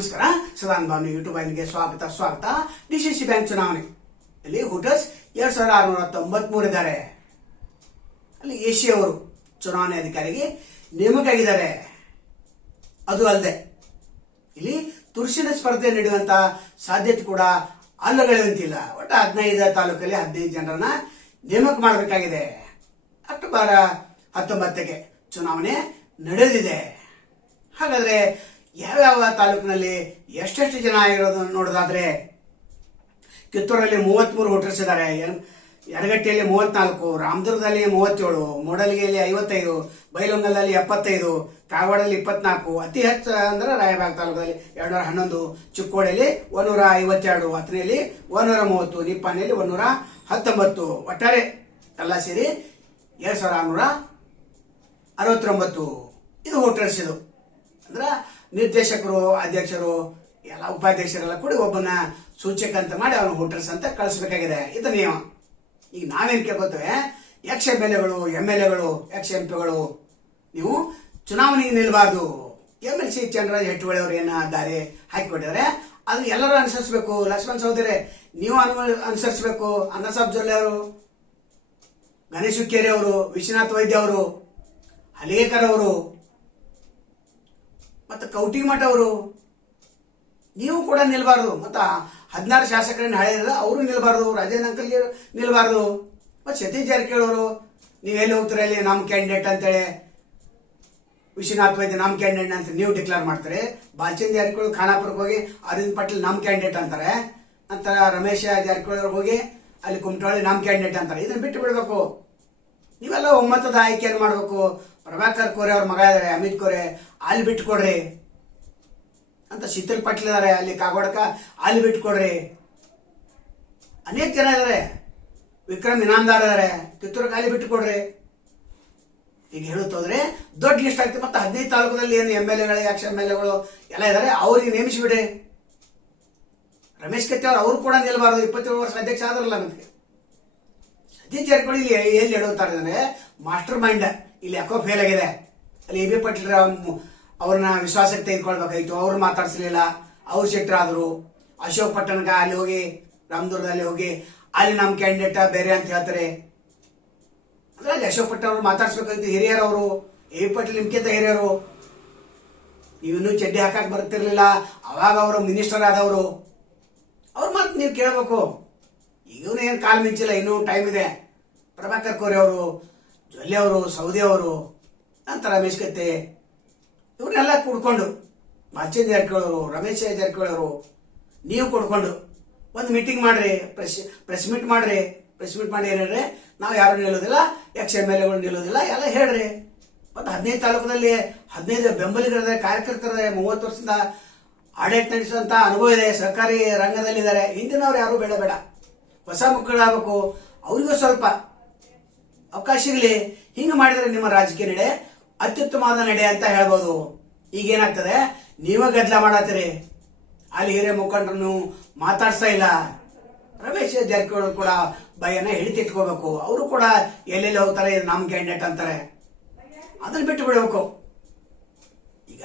ಸದಾನ್ ಭಾವನೆ ಯೂಟ್ಯೂಬ್ ವಾಹಿನಿಗೆ ಸ್ವಾಗತ ಸ್ವಾಗತ ಡಿ ಸಿ ಸಿ ಬ್ಯಾಂಕ್ ಚುನಾವಣೆ ಅಲ್ಲಿ ಹುಟರ್ಸ್ ಎರಡ್ ಸಾವಿರದ ಆರುನೂರ ತೊಂಬತ್ಮೂರು ಇದ್ದಾರೆ ಅಲ್ಲಿ ಎಸಿ ಅವರು ಚುನಾವಣೆ ಅಧಿಕಾರಿಗೆ ನೇಮಕ ಆಗಿದ್ದಾರೆ ಅದು ಅಲ್ಲದೆ ಇಲ್ಲಿ ತುರ್ಷಿನ ಸ್ಪರ್ಧೆ ನಡೆಯುವಂತ ಸಾಧ್ಯತೆ ಕೂಡ ಅಲ್ಲಗಳಂತಿಲ್ಲ ಒಟ್ಟು ಹದಿನೈದು ತಾಲೂಕಲ್ಲಿ ಹದಿನೈದು ಜನರನ್ನ ನೇಮಕ ಮಾಡಬೇಕಾಗಿದೆ। ಅಕ್ಟೋಬರ್ ಹತ್ತೊಂಬತ್ತಕ್ಕೆ ಚುನಾವಣೆ ನಡೆದಿದೆ। ಹಾಗಾದ್ರೆ ಯಾವ್ಯಾವ ತಾಲೂಕಿನಲ್ಲಿ ಎಷ್ಟೆಷ್ಟು ಜನ ಇರೋದನ್ನು ನೋಡೋದಾದ್ರೆ, ಕಿತ್ತೂರಲ್ಲಿ ಮೂವತ್ತ್ಮೂರು ಹೋಟೆಲ್ಸ್ ಇದ್ದಾರೆ ಯರಗಟ್ಟಿಯಲ್ಲಿ ಮೂವತ್ನಾಲ್ಕು, ರಾಮದುರ್ಗದಲ್ಲಿ ಮೂವತ್ತೇಳು, ಮೂಡಲಗಿಯಲ್ಲಿ ಐವತ್ತೈದು, ಬೈಲೊಂಗಲಲ್ಲಿ ಎಪ್ಪತ್ತೈದು ಕಾಗವಾಡದಲ್ಲಿ ಇಪ್ಪತ್ನಾಲ್ಕು, ಅತಿ ಹೆಚ್ಚು ಅಂದ್ರೆ ರಾಯಬಾಗ ತಾಲೂಕಲ್ಲಿ ಎರಡ್ನೂರ ಹನ್ನೊಂದು, ಚಿಕ್ಕೋಡಿಯಲ್ಲಿ ಒಂದೂರ ಐವತ್ತೆರಡು ಹತ್ತನೆಯಲ್ಲಿ ಒಂದೂರ ಮೂವತ್ತು, ನಿಪ್ಪಾಣಿಯಲ್ಲಿ ಒಂದೂರ ಹತ್ತೊಂಬತ್ತು. ಒಟ್ಟಾರೆ ಎಲ್ಲ ಸೇರಿ ಎರಡು ಸಾವಿರ ಆರುನೂರ ಅರವತ್ತೊಂಬತ್ತು. ಇದು ಹೋಟೆಲ್ಸ್ ಇದು. ಅಂದ್ರೆ ನಿರ್ದೇಶಕರು, ಅಧ್ಯಕ್ಷರು, ಎಲ್ಲ ಉಪಾಧ್ಯಕ್ಷರೆಲ್ಲ ಕೂಡಿ ಒಬ್ಬನ ಸೂಚಕ ಅಂತ ಮಾಡಿ ಅವನು ವೋಟರ್ಸ್ ಅಂತ ಕಳಿಸ್ಬೇಕಾಗಿದೆ. ಇದು ನಿಯಮ. ಈಗ ನಾವೇನು ಕೇಳ್ಕೊತೇವೆ? ಯಕ್ಷ ಎಂ ಎಲ್ ಎಗಳು ಎಂ ಎಲ್ ಎಗಳು ಯಕ್ಷ ಎಂ ಪಿಗಳು ನೀವು ಚುನಾವಣೆಗೆ ನಿಲ್ಬಾರ್ದು. M L C Chandraraj Hettuvali ಅವರು ಏನ ದಾರಿ ಹಾಕಿಕೊಟ್ಟಿದ್ದಾರೆ. ಅದು ಎಲ್ಲರೂ ಅನುಸರಿಸಬೇಕು. ಲಕ್ಷ್ಮಣ್ ಸೌದರಿ ನೀವು ಅನು, ಅನುಸರಿಸಬೇಕು. ಅನ್ನಸಾಬ್ ಜೊಲ್ಲೆ ಅವರು, ಗಣೇಶ್ ಹುಕ್ಕೇರಿ ಅವರು, ವಿಶ್ವನಾಥ್ ವೈದ್ಯ ಅವರು ಹಲೇಕರ್ ಅವರು ಮತ್ತು ಕೌಟಿಮಠ ಅವರು, ನೀವು ಕೂಡ ನಿಲ್ಬಾರ್ದು. ಮತ್ತು ಹದಿನಾರು ಶಾಸಕರನ್ನ ಹಳೆಯಲ್ಲ ಅವರು ನಿಲ್ಬಾರ್ದು, ರಾಜೇಂದ್ರ ಅಂಕಲ್ಗೆ ನಿಲ್ಬಾರ್ದು. ಮತ್ತು ಸತೀಶ್ ಜಾರಕಿಹೊಳಿ ನೀವು ಎಲ್ಲಿ ಹೋಗ್ತೀರ ಅಲ್ಲಿ ನಮ್ಮ ಕ್ಯಾಂಡಿಡೇಟ್ ಅಂತೇಳಿ ವಿಶ್ವನಾಥ್ ವೈದ್ಯ ನಮ್ಮ ಕ್ಯಾಂಡಿಡೇಟ್ ಅಂತ ನೀವು ಡಿಕ್ಲೇರ್ ಮಾಡ್ತಾರೆ. ಬಾಲ್ಚಂದ್ ಜಾರಕಿಹೊಳಿ ಖಾನಾಪುರಕ್ಕೆ ಹೋಗಿ, ಅರವಿಂದ್ ಪಾಟೀಲ್ ನಮ್ಮ ಕ್ಯಾಂಡಿಡೇಟ್ ಅಂತಾರೆ. ನಂತರ ರಮೇಶ್ ಜಾರಕಿಹೊಳಿ ಅವ್ರಿಗೆ ಹೋಗಿ, ಅಲ್ಲಿ ಕುಮಟಳ್ಳಿ ನಮ್ಮ ಕ್ಯಾಂಡಿಡೇಟ್ ಅಂತಾರೆ. ಇದನ್ನ ಬಿಟ್ಟು ಬಿಡಬೇಕು. ನೀವೆಲ್ಲ ಒಮ್ಮತದ ಆಯ್ಕೆಯನ್ನು ಮಾಡಬೇಕು? ಪ್ರಭಾಕರ್ ಕೋರೆ ಅವ್ರ ಮಗ ಇದ್ದಾರೆ ಅಮಿತ್ ಕೋರೆ, ಅಲ್ಲಿ ಬಿಟ್ಕೊಡ್ರಿ. ಅಂತ ಶೀತಲ್ ಪಟ್ಲ್ ಇದಾರೆ, ಅಲ್ಲಿ ಕಾಗೋಡಕ, ಅಲ್ಲಿ ಬಿಟ್ಕೊಡ್ರಿ. ಅನೇಕ ಜನ ಇದ್ದಾರೆ ವಿಕ್ರಮ್ ಇನಾಮದಾರ ಇದಾರೆ, ಕಿತ್ತೂರು ಖಾಲಿ ಬಿಟ್ಟುಕೊಡ್ರಿ ಈಗ ಹೇಳುತ್ತೋದ್ರೆ ದೊಡ್ಡ ಲಿಸ್ಟ್ ಆಗ್ತದೆ ಮತ್ತೆ ಹದಿನೈದು ತಾಲೂಕದಲ್ಲಿ ಏನು ಎಂ ಎಲ್ ಎಗಳು ಎಕ್ಸ್ ಎಂ ಎಲ್ ಎಗಳು ಎಲ್ಲ ಇದ್ದಾರೆ ಅವ್ರಿಗೆ ನೇಮಿಸಿಬಿಡ್ರಿ ರಮೇಶ್ ಕತ್ತಿ ಅವ್ರು ಅವ್ರು ಕೂಡ ನಿಲ್ಬಾರ್ದು. ಇಪ್ಪತ್ತೇಳು ವರ್ಷ ಅಧ್ಯಕ್ಷ ಆದ್ರಲ್ಲ ಮತ್ತೆ ಸತೀಶ್ ಜಾರಕಿಹೊಳಿ ಇಲ್ಲಿ ಎಲ್ಲಿ ಹೇಳುತ್ತಾರೆ ಅಂದರೆ ಮಾಸ್ಟರ್ ಮೈಂಡ್ ಇಲ್ಲಿ ಯಾಕೋ ಫೇಲ್ ಆಗಿದೆ. ಅಲ್ಲಿ ಎ ಬಿ ಪಾಟೀಲ್ ಅವ್ರನ್ನ ವಿಶ್ವಾಸಕ್ಕೆ ತೆಗೆದುಕೊಳ್ಬೇಕಾಯ್ತು. ಅವ್ರು ಮಾತಾಡ್ಸಲಿಲ್ಲ. ಅವ್ರು ಆದರು ಅಶೋಕ್ ಪಟ್ಟಣಗ ಅಲ್ಲಿ ಹೋಗಿ, ರಾಮದುರ್ಗದಲ್ಲಿ ಹೋಗಿ, ಅಲ್ಲಿ ನಮ್ಮ ಕ್ಯಾಂಡಿಡೇಟ್ ಬೇರೆ ಅಂತ ಹೇಳ್ತಾರೆ. ಅಲ್ಲಿ ಅಶೋಕ್ ಪಟ್ಟಣ ಅವ್ರು ಮಾತಾಡ್ಸ್ಬೇಕಾಯ್ತು. ಹಿರಿಯರವರು ಎ ಬಿ ಪಾಟೀಲ್ ನಿಮ್ಗಿಂತ ಹಿರಿಯರು. ಇವನು ಚಡ್ಡಿ ಹಾಕಕ್ ಬರ್ತಿರ್ಲಿಲ್ಲ. ಅವಾಗ ಅವರು ಮಿನಿಸ್ಟರ್ ಆದವರು. ಅವ್ರ ಮಾತು ನೀವು ಕೇಳಬೇಕು. ಈಗೂನು ಏನು ಕಾಲು ಮಿಂಚಿಲ್ಲ, ಇನ್ನೂ ಟೈಮ್ ಇದೆ. ಪ್ರಭಾಕರ್ ಕೋರಿ ಅವರು, ಜೊಲ್ಲೆ ಅವರು, ಸೌದಿ ಅವರು, ನಂತರ ರಮೇಶ್ ಕತ್ತೆ ಇವ್ರನ್ನೆಲ್ಲ ಕೂಡ್ಕೊಂಡು ಮಾಚನ್ ಜಾರಕಿಹೊಳಿ ರಮೇಶ್ ಜಾರಕಿಹೊಳಿ ನೀವು ಕೂಡ್ಕೊಂಡು ಒಂದು ಮೀಟಿಂಗ್ ಮಾಡ್ರಿ ಪ್ರೆಸ್ ಪ್ರೆಸ್ ಮೀಟ್ ಮಾಡ್ರಿ. ಪ್ರೆಸ್ ಮೀಟ್ ಮಾಡಿ ಏನು ಹೇಳ್ರಿ ನಾವು ಯಾರು ನಿಲ್ಲೋದಿಲ್ಲ, ಎಕ್ಸ್ ಎಂ ಎಲ್ ಎಗಳು ನಿಲ್ಲೋದಿಲ್ಲ, ಎಲ್ಲ ಹೇಳ್ರಿ. ಮತ್ತು ಹದಿನೈದು ತಾಲೂಕಿನಲ್ಲಿ, ಹದಿನೈದು ಬೆಂಬಲಿಗರದ ಕಾರ್ಯಕರ್ತರದ ಮೂವತ್ತು ವರ್ಷದಿಂದ ಆಡಳಿತ ನಡೆಸುವಂಥ ಅನುಭವ ಇದೆ. ಸರ್ಕಾರಿ ರಂಗದಲ್ಲಿದ್ದಾರೆ. ಹಿಂದಿನವ್ರು ಯಾರೂ ಬೇಡ ಬೇಡ. ಹೊಸ ಮಕ್ಕಳಾಗಬೇಕು. ಅವರಿಗೂ ಸ್ವಲ್ಪ ಅವಕಾಶ ಇರಲಿ ಹಿಂಗೆ ಮಾಡಿದರೆ ನಿಮ್ಮ ರಾಜಕೀಯ ನಡೆ ಅತ್ಯುತ್ತಮವಾದ ನಡೆ ಅಂತ ಹೇಳ್ಬೋದು. ಈಗ ಏನಾಗ್ತದೆ ನೀವೇ ಗದ್ದಲ ಮಾಡತ್ತೀರಿ. ಅಲ್ಲಿ ಹಿರಿಯ ಮುಖಂಡರನ್ನು ಮಾತಾಡ್ಸಾ ಇಲ್ಲ. ರಮೇಶ್ ಜಾರಕಿಹೊಳಿ ಕೂಡ ಭಯನ ಹಿಡಿತಿಟ್ಕೋಬೇಕು ಅವರು ಕೂಡ ಎಲ್ಲೆಲ್ಲಿ ಹೋಗ್ತಾರೆ ನಮ್ ನಮ್ಮ ಕ್ಯಾಂಡಿಡೇಟ್ ಅಂತಾರೆ. ಅದನ್ನ ಬಿಟ್ಟು ಬಿಡಬೇಕು. ಈಗ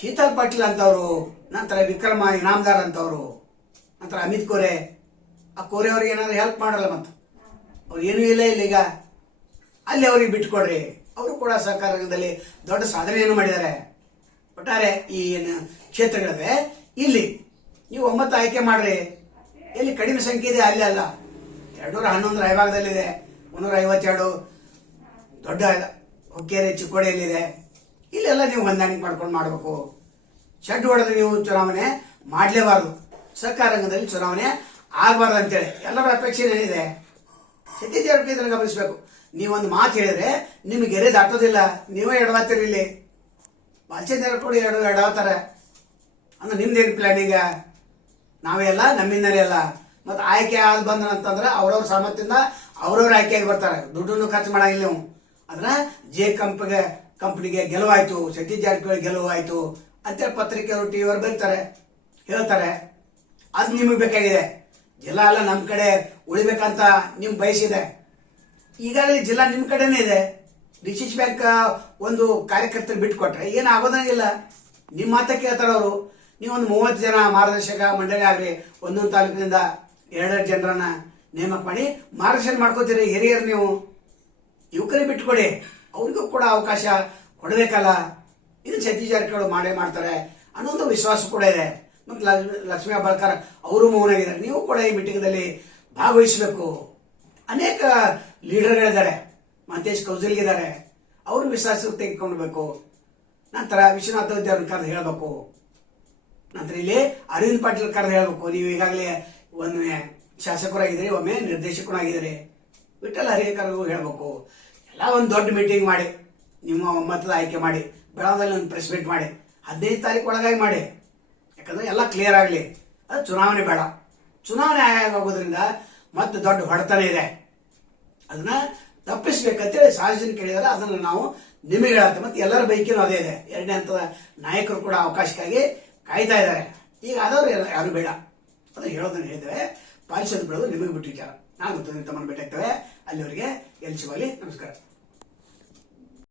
ಶೀತಲ್ ಪಾಟೀಲ್ ಅಂತವರು, ನಂತರ ವಿಕ್ರಮ ಇನಾಮದಾರ್ ಅಂತವರು, ನಂತರ ಅಮಿತ್ ಕೋರೆ ಆ ಕೋರೆ ಅವ್ರಿಗೆ ಏನಾದ್ರು ಹೆಲ್ಪ್ ಮಾಡಲ್ಲ ಮತ್ತು. ಅವ್ರು ಏನೂ ಇಲ್ಲ ಇಲ್ಲ ಈಗ ಅಲ್ಲಿ ಅವ್ರಿಗೆ ಬಿಟ್ಕೊಡ್ರಿ. ಅವರು ಕೂಡ ಸಹಕಾರ ರಂಗದಲ್ಲಿ ದೊಡ್ಡ ಸಾಧನೆಯನ್ನು ಮಾಡಿದ್ದಾರೆ. ಒಟ್ಟಾರೆ ಈ ಏನು ಕ್ಷೇತ್ರಗಳಿವೆ, ಇಲ್ಲಿ ನೀವು ಒಂಬತ್ತು ಆಯ್ಕೆ ಮಾಡ್ರಿ. ಎಲ್ಲಿ ಕಡಿಮೆ ಸಂಖ್ಯೆ ಇದೆ, ಅಲ್ಲಿ ಅಲ್ಲ. ಎರಡ್ನೂರ ಹನ್ನೊಂದು ರಾಯಭಾಗದಲ್ಲಿದೆ ಮುನ್ನೂರ ಐವತ್ತೆರಡು. ದೊಡ್ಡ ಹೊಕ್ಕೇರಿ ಚಿಕ್ಕೋಡಿಯಲ್ಲಿದೆ. ಇಲ್ಲೆಲ್ಲ ನೀವು ಹೊಂದಾಣಿಕೆ ಮಾಡ್ಕೊಂಡು ಮಾಡಬೇಕು. ಶೆಡ್ ಹೊಡೆದು ನೀವು ಚುನಾವಣೆ ಮಾಡಲೇಬಾರ್ದು. ಸರ್ಕಾರ ರಂಗದಲ್ಲಿ ಚುನಾವಣೆ ಆಗಬಾರ್ದು ಅಂತೇಳಿ. ಎಲ್ಲರ ಅಪೇಕ್ಷೆ ಏನಿದೆ? ಸತೀಶ್ ಜಾರಕಿಹೊಳಿ ಇದನ್ನು ಗಮನಿಸಬೇಕು. ನೀವೊಂದು ಮಾತು ಹೇಳಿದ್ರೆ ನಿಮಗೆ ಗೆರೆ ದಾಟೋದಿಲ್ಲ. ನೀವೇ ಎಡವಾತೀರಿ ಇಲ್ಲಿ. ಬಾಲ್ಚಂದ್ರ ಜಾರಕಿಹೊಳಿ ಎರಡು ಎಡವಾತಾರೆ ಅಂದ್ರೆ ನಿಮ್ದೇನು ಏನು ಈಗ? ನಾವೇ ಅಲ್ಲ, ನಮ್ಮಿಂದಲೇ ಅಲ್ಲ. ಮತ್ತು ಆಯ್ಕೆ ಆದ್ ಬಂದ್ರೆ ಅಂತಂದ್ರೆ ಅವ್ರವ್ರ ಸಾಮರ್ಥ್ಯದಿಂದ ಅವ್ರವ್ರ ಆಯ್ಕೆಯಾಗಿ ಬರ್ತಾರೆ. ದುಡ್ಡನ್ನು ಖರ್ಚು ಮಾಡಂಗಿಲ್ಲ ನೀವು. ಅದನ್ನ ಜೆ ಕಂಪ್ಗೆ ಕಂಪ್ನಿಗೆ ಗೆಲುವಾಯಿತು. ಸತೀಶ್ ಜಾರಕಿಹೊಳಿ ಗೆಲುವಾಯಿತು. ಅಂತೇಳಿ ಪತ್ರಿಕೆಯವರು ಟಿ ವಿಯವರು ಬರೀತಾರೆ ಹೇಳ್ತಾರೆ. ಅದು ನಿಮಗೆ ಬೇಕಾಗಿದೆ. ಜಿಲ್ಲಾ ಎಲ್ಲ ನಮ್ಮ ಕಡೆ ಉಳಿಬೇಕಂತ ನಿಮ್ ಬಯಸಿದೆ ಈಗಾಗಲೇ ಜಿಲ್ಲಾ ನಿಮ್ಮ ಕಡೆನೇ ಇದೆ. ಡಿಸಿಸ್ ಬ್ಯಾಂಕ್ ಒಂದು ಕಾರ್ಯಕರ್ತರು ಬಿಟ್ಕೊಟ್ರೆ ಏನು ಆಗೋದಂಗಿಲ್ಲ ನಿಮ್ಮ ಮಾತ ಕೇಳ್ತಾರೆ ಅವರು ನೀವೊಂದು ಮೂವತ್ತು ಜನ ಮಾರ್ಗದರ್ಶಕ ಮಂಡಳಿ ಆಗಲಿ, ಒಂದೊಂದು ತಾಲೂಕಿನಿಂದ ಎರಡೆರಡು ಜನರನ್ನ ನೇಮಕ ಮಾಡಿ ಮಾರ್ಗದರ್ಶನ ಮಾಡ್ಕೋತೀರಿ ಹಿರಿಯರು ನೀವು. ಯುವಕರಿಗೆ ಬಿಟ್ಕೊಡಿ. ಅವ್ರಿಗೂ ಕೂಡ ಅವಕಾಶ ಕೊಡಬೇಕಲ್ಲ. ಇದು ಸತೀಶ್ ಜಾರಕಿಹೊಳಿ ಮಾಡೇ ಮಾಡ್ತಾರೆ ಅನ್ನೋದು ವಿಶ್ವಾಸ ಕೂಡ ಇದೆ. ಮತ್ತು ಲಕ್ಷ್ಮೀ ಅಬ್ಬಾಳ್ಕರ್ ಅವರು ಮೌನಾಗಿದ್ದಾರೆ ನೀವು ಕೂಡ ಈ ಮೀಟಿಂಗ್ದಲ್ಲಿ ಭಾಗವಹಿಸಬೇಕು. ಅನೇಕ ಲೀಡರ್ಗಳಿದ್ದಾರೆ. ಮಹಂತೇಶ್ ಕೌಜಲ್ಗಿದ್ದಾರೆ ಅವರು ವಿಶ್ವಾಸ ತೆಗೆದುಕೊಳ್ಬೇಕು ನಂತರ ವಿಶ್ವನಾಥ ಅವ್ರನ್ನ ಕರೆದು ಹೇಳಬೇಕು. ನಂತರ ಇಲ್ಲಿ ಅರವಿಂದ್ ಪಾಟೀಲ್ ಕರೆದು ಹೇಳಬೇಕು. ನೀವು ಈಗಾಗಲೇ ಒಮ್ಮೆ ಶಾಸಕರಾಗಿದ್ದೀರಿ, ಒಮ್ಮೆ ನಿರ್ದೇಶಕರಾಗಿದ್ದೀರಿ ವಿಠಲ್ ಹರಿಕರ್ಗೂ ಹೇಳಬೇಕು. ಎಲ್ಲ ಒಂದು ದೊಡ್ಡ ಮೀಟಿಂಗ್ ಮಾಡಿ, ನಿಮ್ಮ ಒಮ್ಮತದ ಆಯ್ಕೆ ಮಾಡಿ, ಬೆಳಗಾವಿಯಲ್ಲಿ ಒಂದು ಪ್ರೆಸ್ ಮೀಟ್ ಮಾಡಿ, ಹದಿನೈದು ತಾರೀಕು ಒಳಗಾಗಿ ಮಾಡಿ. ಯಾಕಂದ್ರೆ ಎಲ್ಲ ಕ್ಲಿಯರ್ ಆಗಲಿ. ಅದು ಚುನಾವಣೆ ಬೇಡ. ಚುನಾವಣೆ ಆಗೋದ್ರಿಂದ ಮತ್ತೆ ದೊಡ್ಡ ಹೊಡೆತನ ಇದೆ. ಅದನ್ನ ತಪ್ಪಿಸ್ಬೇಕಂತೇಳಿ ಸಾರ್ವಜನಿಕ ಹೇಳಿದಾರೆ ಅದನ್ನು ನಾವು ನಿಮಗೆ ಹೇಳುತ್ತೆ ಮತ್ತೆ ಎಲ್ಲರ ಬೈಕಿನೂ ಅದೇ ಇದೆ. ಎರಡನೇ ಹಂತದ ನಾಯಕರು ಕೂಡ ಅವಕಾಶಕ್ಕಾಗಿ ಕಾಯ್ತಾ ಇದ್ದಾರೆ. ಈಗ ಆದವ್ರು ಯಾರು- ಬೇಡ. ಅದನ್ನು ಹೇಳೋದನ್ನ ಹೇಳಿದ್ದೇವೆ. ಪಾಲಿಸೋದು ಬಿಡೋದು ನಿಮಗೆ ಬಿಟ್ಟು ವಿಚಾರ ನಾನು ತಮ್ಮನ್ನು ಭೇಟಿ ಆಗ್ತೇವೆ ಅಲ್ಲಿವರೆಗೆ ಎಲ್ಲಿ ಸಿಗಲಿ, ನಮಸ್ಕಾರ.